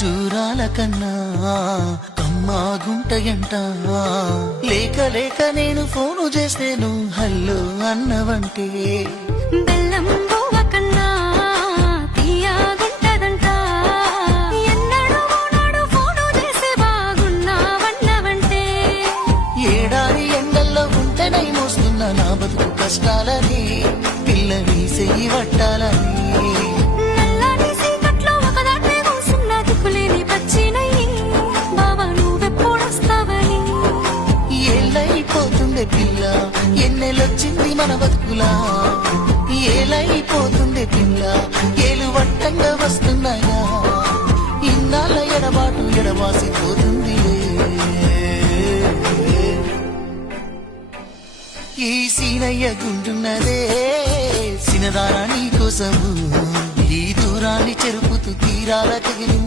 ఖర్జూరాల కన్నా కమ్మాగుంటయంట లేక లేక నేను ఫోను చేస్తేను హల్లో అన్నవంటే బెల్లం బువ్వ కన్నా తీయగుంటదంట ఎన్నడూ నాడు ఫోను చేసే బాగున్నావన్నవంటే ఏడాది ఎండల్లో ఉంటేనై మోస్తున్న నా బతుకు కష్టాలని పిల్లని చెయ్యి పట్టాలని పిల్ల ఎన్నెలొచ్చింది మన బతుకులా ఏలైపోతుండే పిల్ల ఏలు వట్టంగా వస్తున్నాయా ఇన్నాళ్ళ ఎడబాటు ఎడవాసిపోతుంది ఈ సీనయ్య గుంటున్నదే సినదారా నీ కోసము ఈ దూరాన్ని చెరుపుతూ తీరాల తెగిలి